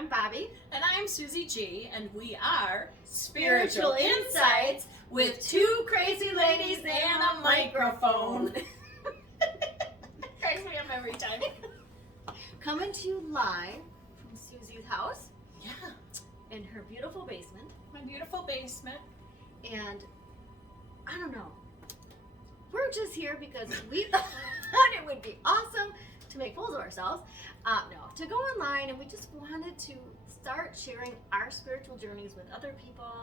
I'm Bobby. And I'm Susie G, and we are Spiritual Insights with two crazy ladies and a microphone. Cracks me up every time. Coming to you live from Susie's house. Yeah. In her beautiful basement. My beautiful basement. And I don't know. We're just here because we thought it would be awesome to make fools of ourselves. To go online, and we just wanted to start sharing our spiritual journeys with other people,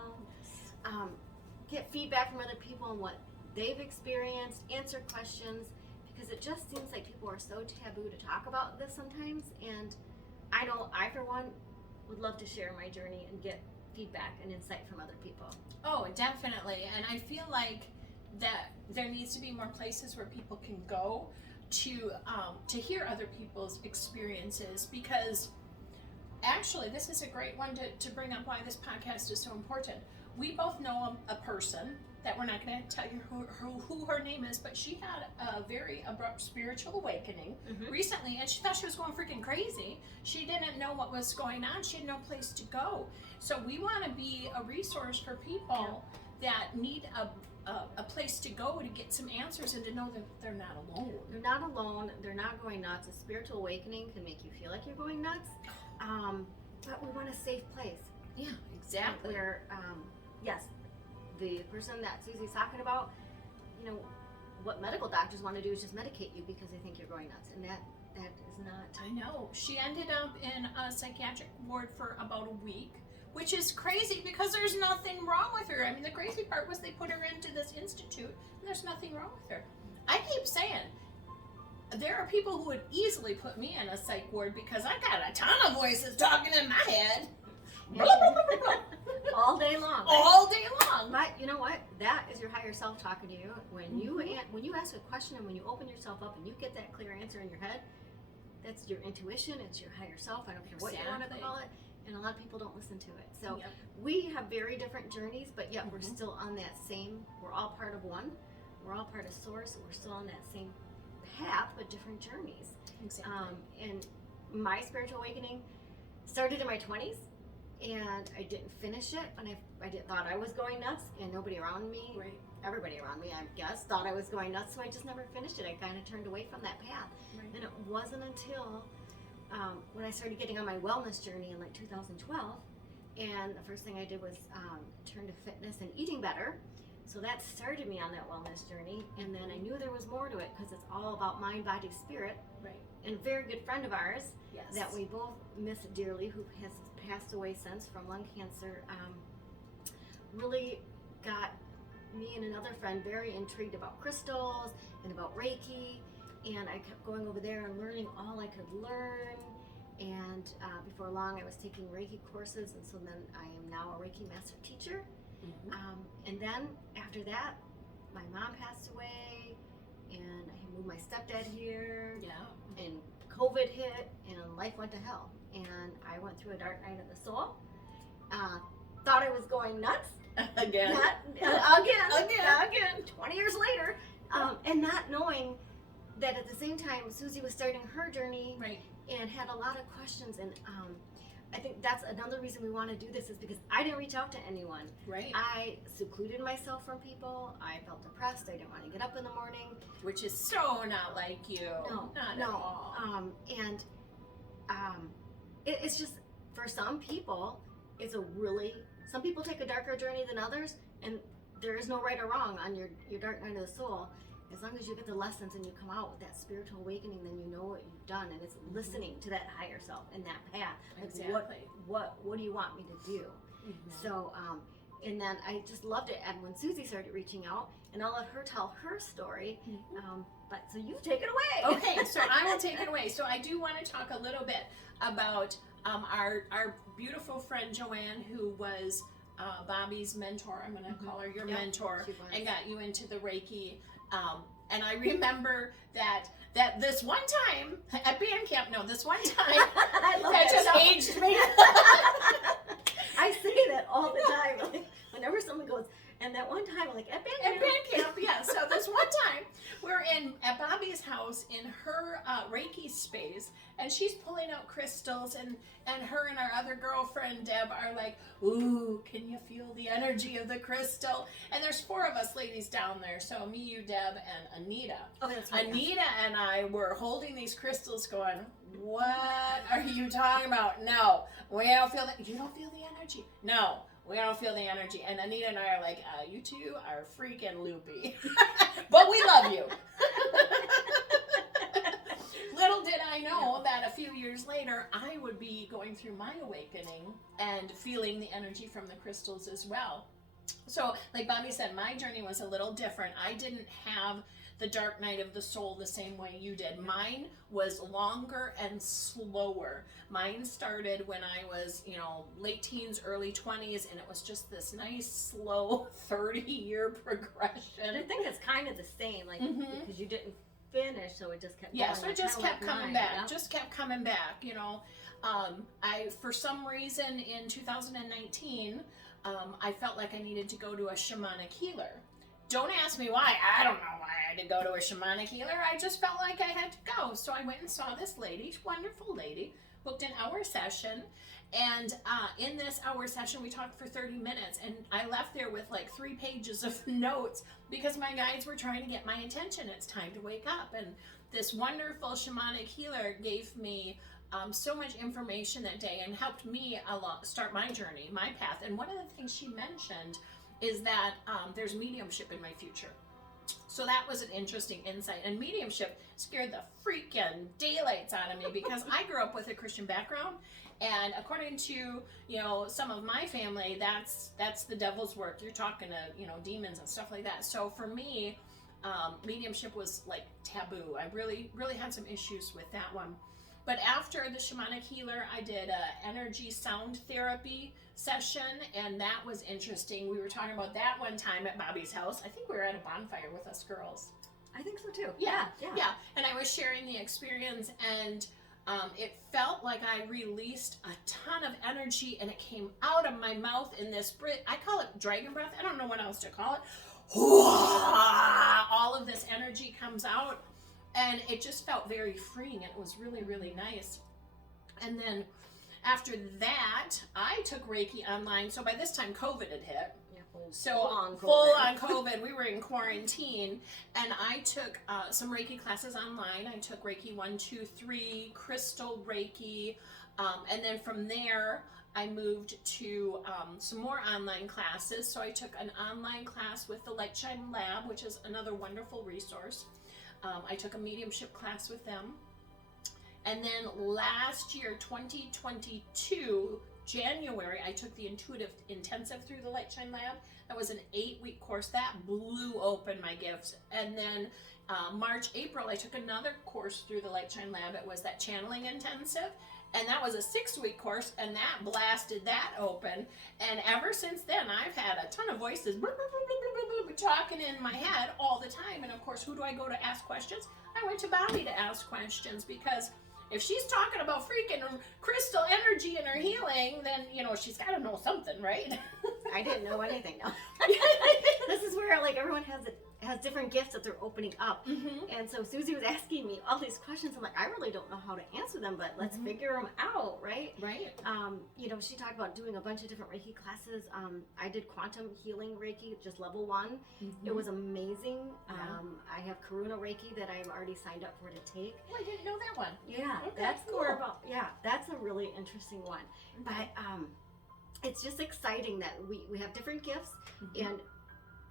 get feedback from other people on what they've experienced, answer questions, because it just seems like people are so taboo to talk about this sometimes. And I know I, for one, would love to share my journey and get feedback and insight from other people. Oh, definitely. And I feel like that there needs to be more places where people can go to hear other people's experiences, because actually this is a great one to bring up why this podcast is so important. We both know a person that we're not going to tell you who her name is, but she had a very abrupt spiritual awakening recently, and she thought she was going freaking crazy. She didn't know what was going on. She had no place to go. So we want to be a resource for people that need a place to go to get some answers and to know that they're not alone. They're not alone. They're not going nuts. A spiritual awakening can make you feel like you're going nuts. But we want a safe place. Yeah, exactly. Where, yes, the person that Susie's talking about, what medical doctors want to do is just medicate you because they think you're going nuts. And that is not. I know. She ended up in a psychiatric ward for about a week, which is crazy because there's nothing wrong with her. I mean, the crazy part was they put her into this institute and there's nothing wrong with her. I keep saying, there are people who would easily put me in a psych ward because I got a ton of voices talking in my head. All day long. All day long. But you know what? That is your higher self talking to you. When you ask a question and when you open yourself up and you get that clear answer in your head, that's your intuition. It's your higher self. I don't care what you want to call it. And a lot of people don't listen to it. So we have very different journeys, but yet we're still on that same, we're all part of one. We're all part of Source. We're still on that same path, but different journeys. Exactly. And my spiritual awakening started in my 20s, and I didn't finish it. And I thought I was going nuts, and nobody around me, everybody around me, I guess, thought I was going nuts, so I just never finished it. I kind of turned away from that path. Right. And it wasn't until when I started getting on my wellness journey in like 2012, and the first thing I did was turn to fitness and eating better. So that started me on that wellness journey, and then I knew there was more to it because it's all about mind, body, spirit. Right. And a very good friend of ours that we both miss dearly, who has passed away since from lung cancer, really got me and another friend very intrigued about crystals and about Reiki. And I kept going over there and learning all I could learn. And before long, I was taking Reiki courses, and so then I am now a Reiki master teacher. And then after that, my mom passed away, and I had moved my stepdad here. Yeah. And COVID hit, and life went to hell. And I went through a dark night of the soul. Thought I was going nuts. Again. Again. 20 years later, and not knowing that at the same time Susie was starting her journey, and had a lot of questions. And I think that's another reason we want to do this, is because I didn't reach out to anyone. Right. I secluded myself from people. I felt depressed. I didn't want to get up in the morning. Which is so not like you. No, not at all. It's just, for some people, some people take a darker journey than others, and there is no right or wrong on your dark night of the soul. As long as you get the lessons and you come out with that spiritual awakening, then you know what you've done, and it's listening to that higher self and that path. Like, exactly. What do you want me to do? So, and then I just loved it. And when Susie started reaching out, and I'll let her tell her story. But so you take it away. Okay, so I will take it away. So I do want to talk a little bit about our beautiful friend Joanne, who was Bobby's mentor. I'm going to call her your mentor, and got you into the Reiki. And I remember that this one time at band camp, that just aged me. I say that all the time. Like, whenever someone goes, and that one time, like at band camp, yeah. So this one time, we're at Bobby's house in her Reiki space, and she's pulling out crystals, and her and our other girlfriend Deb are like, ooh, can you feel the energy of the crystal? And there's 4 of us ladies down there, so me, you, Deb, and Anita. Oh, that's right. Anita and I were holding these crystals going, what are you talking about? No, we don't feel that. You don't feel the energy? No, we don't feel the energy. And Anita and I are like, you two are freaking loopy. But we love you. Little did I know that a few years later, I would be going through my awakening and feeling the energy from the crystals as well. So, like Bobby said, my journey was a little different. I didn't have the dark night of the soul the same way you did. Mine was longer and slower. Mine started when I was, late teens, early 20s, and it was just this nice, slow 30-year progression. And I think it's kind of the same, like, because you didn't finish, so it just kept going. Yeah, so it just kept like coming mine, back. yeah? Just kept coming back, I, for some reason in 2019, I felt like I needed to go to a shamanic healer. Don't ask me why. I don't know why I had to go to a shamanic healer. I just felt like I had to go. So I went and saw this lady, wonderful lady, booked an hour session. And in this hour session, we talked for 30 minutes. And I left there with like 3 pages of notes because my guides were trying to get my attention. It's time to wake up. And this wonderful shamanic healer gave me so much information that day and helped me start my journey, my path. And one of the things she mentioned is that there's mediumship in my future. So that was an interesting insight. And mediumship scared the freaking daylights out of me because I grew up with a Christian background. And according to, some of my family, that's the devil's work. You're talking to, demons and stuff like that. So for me, mediumship was like taboo. I really, really had some issues with that one. But after the shamanic healer, I did a energy sound therapy session, and that was interesting. We were talking about that one time at Bobby's house. I think we were at a bonfire with us girls. I think so too. Yeah. And I was sharing the experience, and it felt like I released a ton of energy, and it came out of my mouth in this, I call it dragon breath. I don't know what else to call it. All of this energy comes out. And it just felt very freeing. It was really, really nice. And then after that, I took Reiki online. So by this time, COVID had hit. Yeah, full on COVID. We were in quarantine. And I took some Reiki classes online. I took Reiki 1, 2, 3, Crystal Reiki. And then from there, I moved to some more online classes. So I took an online class with the Lightshine Lab, which is another wonderful resource. I took a mediumship class with them. And then last year, 2022, January, I took the Intuitive Intensive through the Lightshine Lab. That was an 8-week course. That blew open my gifts. And then March, April, I took another course through the Lightshine Lab. It was that Channeling Intensive. And that was a 6-week course, and that blasted that open. And ever since then, I've had a ton of voices talking in my head all the time. And of course, who do I go to ask questions? I went to Bobby to ask questions, because if she's talking about freaking crystal energy and her healing, then, she's got to know something, right? I didn't know anything. No. This is where everyone has different gifts that they're opening up. And so Susie was asking me all these questions. I'm like, I really don't know how to answer them, but let's figure them out, right? Right. She talked about doing a bunch of different Reiki classes. I did quantum healing Reiki, just level 1. It was amazing. I have Karuna Reiki that I've already signed up for to take. Oh, I didn't know that one. Yeah, okay, that's cool. more about, that's a really interesting one. But it's just exciting that we have different gifts,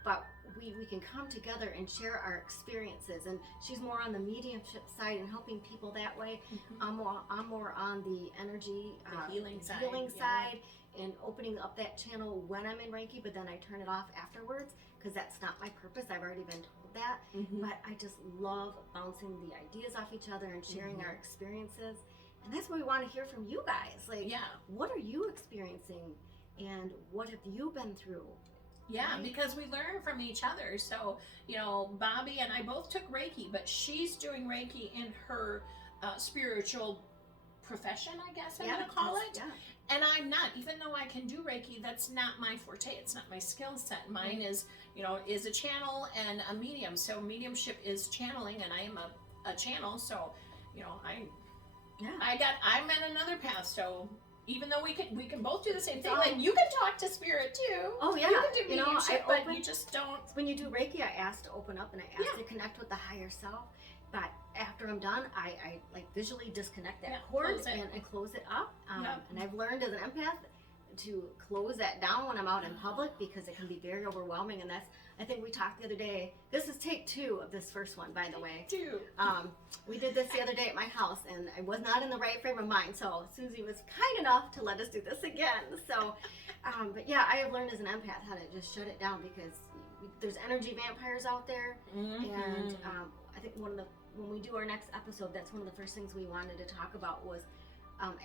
but we can come together and share our experiences. And she's more on the mediumship side and helping people that way. I'm more on the energy, the healing side, side, and opening up that channel when I'm in Reiki, but then I turn it off afterwards because that's not my purpose. I've already been told that. But I just love bouncing the ideas off each other and sharing our experiences. And that's what we want to hear from you guys. What are you experiencing, and what have you been through? Yeah, because we learn from each other. So, Bobby and I both took Reiki, but she's doing Reiki in her spiritual profession, I guess I'm going to call it. Yeah. And I'm not, even though I can do Reiki, that's not my forte. It's not my skill set. Mine is, is a channel and a medium. So mediumship is channeling, and I am a channel. So, Yeah. I met another path, so even though we can both do the same thing, all- like you can talk to spirit too. Oh yeah. You can do mediumship, but open- you just don't. When you do Reiki, I ask to open up and I ask to connect with the higher self. But after I'm done, I like visually disconnect that cord close it. and close it up. Yep. And I've learned as an empath to close that down when I'm out in public because it can be very overwhelming. And that's, I think we talked the other day. This is take 2 of this first one, by the way. Too. We did this the other day at my house, and I was not in the right frame of mind. So Susie was kind enough to let us do this again. So, but yeah, I have learned as an empath how to just shut it down because there's energy vampires out there, and I think when we do our next episode, that's one of the first things we wanted to talk about was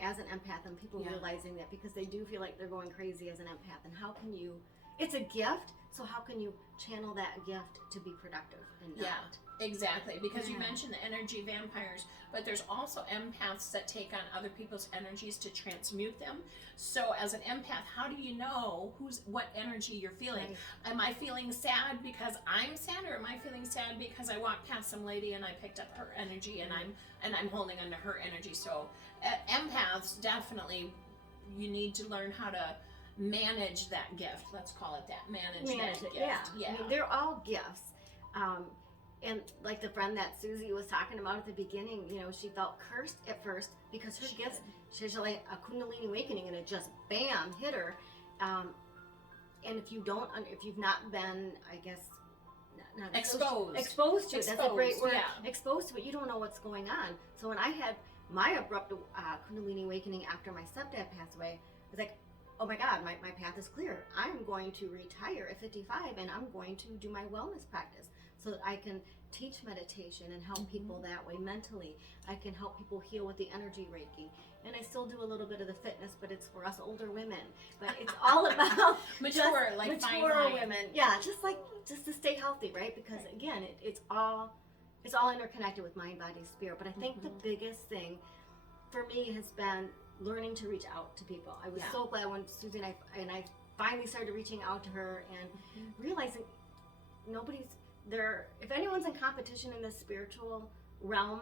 as an empath and people realizing that because they do feel like they're going crazy as an empath, and how can you? It's a gift, so how can you channel that gift to be productive and not? Exactly, because you mentioned the energy vampires, but there's also empaths that take on other people's energies to transmute them. So as an empath, how do you know what energy you're feeling? Right. Am I feeling sad because I'm sad, or am I feeling sad because I walked past some lady and I picked up her energy and I'm holding onto her energy? So empaths, definitely, you need to learn how to manage that gift. Let's call it that. Manage that gift. Yeah. I mean, they're all gifts. And like the friend that Susie was talking about at the beginning, you know, she felt cursed at first because her gifts, she had like a Kundalini awakening and it just bam hit her. And if you've not been, I guess, not exposed to it, that's a great word. Yeah. Exposed to it, you don't know what's going on. So when I had my abrupt Kundalini awakening after my stepdad passed away, I was like, oh my God, my path is clear. I'm going to retire at 55 and I'm going to do my wellness practice so that I can teach meditation and help people that way mentally. I can help people heal with the energy Reiki. And I still do a little bit of the fitness, but it's for us older women. But it's all about mature women. Yeah, just to stay healthy, right? Because again, it's all interconnected with mind, body, spirit. But I think the biggest thing for me has been learning to reach out to people. I was so glad when Susie and I finally started reaching out to her and realizing nobody's there. If anyone's in competition in the spiritual realm,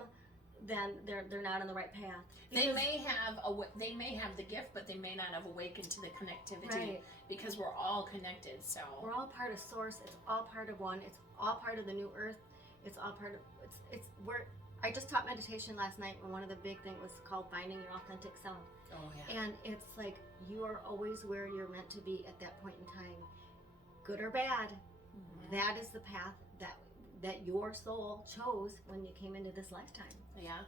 then they're not on the right path. They may have the gift, but they may not have awakened to the connectivity because we're all connected. So we're all part of Source. It's all part of one. It's all part of the new Earth. It's all part of I just taught meditation last night, and one of the big things was called finding your authentic self. Oh yeah. And it's like you are always where you're meant to be at that point in time, good or bad. That is the path that your soul chose when you came into this lifetime. Yeah,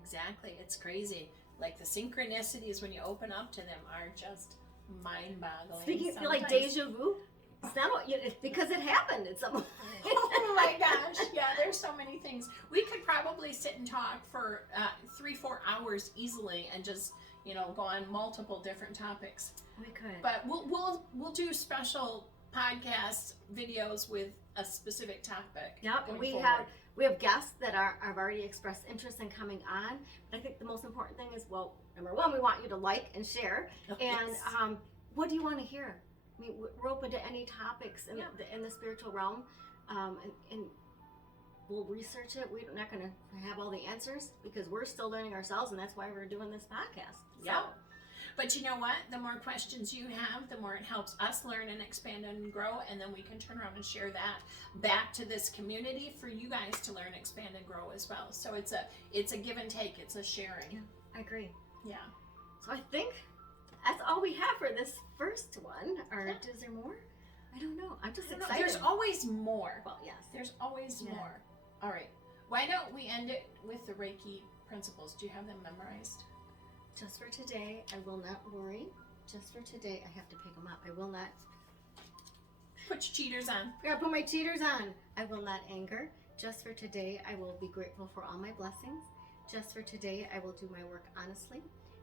exactly. It's crazy. Like the synchronicities when you open up to them are just mind-boggling. Speaking of like deja vu, it's because it happened at some point. Oh my gosh, yeah, there's so many things. We could probably sit and talk for 3-4 hours easily and just, go on multiple different topics. We could. But we'll do special podcast videos with a specific topic. Yep, and we have guests that have already expressed interest in coming on. But I think the most important thing is, well, number one, we want you to like and share. And what do you want to hear? I mean, we're open to any topics in the spiritual realm, and we'll research it. We're not going to have all the answers because we're still learning ourselves, and that's why we're doing this podcast. Yeah. So. But you know what? The more questions you have, the more it helps us learn and expand and grow, and then we can turn around and share that back to this community for you guys to learn, expand, and grow as well. So it's a give and take. It's a sharing. Yeah, I agree. Yeah. So I think that's all we have for this first one. Or is there more? I don't know. I'm just excited. There's always more. Well, yes. There's always more. All right. Why don't we end it with the Reiki principles? Do you have them memorized? Just for today, I will not worry. Just for today, I have to pick them up. I will not. Put your cheaters on. I gotta put my cheaters on. I will not anger. Just for today, I will be grateful for all my blessings. Just for today, I will do my work honestly.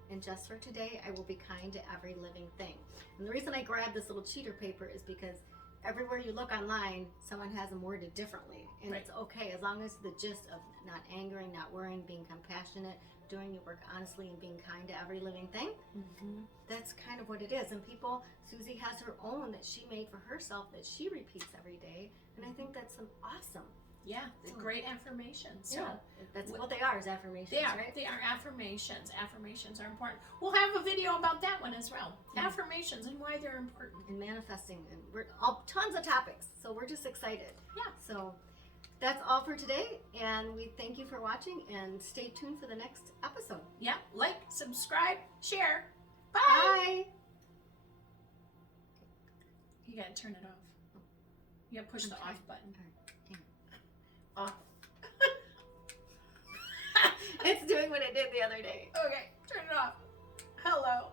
And just for today, I will be kind to every living thing. And the reason I grabbed this little cheater paper is because everywhere you look online, someone has them worded differently. And it's okay as long as the gist of not angering, not worrying, being compassionate, doing your work honestly and being kind to every living thing. That's kind of what it is. And Susie has her own that she made for herself that she repeats every day. And I think that's awesome. Yeah, they're great affirmations. So yeah, that's what they are, is affirmations, they are. right? They are affirmations. Affirmations are important. We'll have a video about that one as well. Yeah. Affirmations and why they're important. And manifesting, and we're all tons of topics, so we're just excited. Yeah. So that's all for today, and we thank you for watching, and stay tuned for the next episode. Yeah, like, subscribe, share. Bye. Bye. You gotta turn it off. You gotta push the Okay. off button. All right, Off. It's doing what it did the other day. Okay, turn it off. Hello.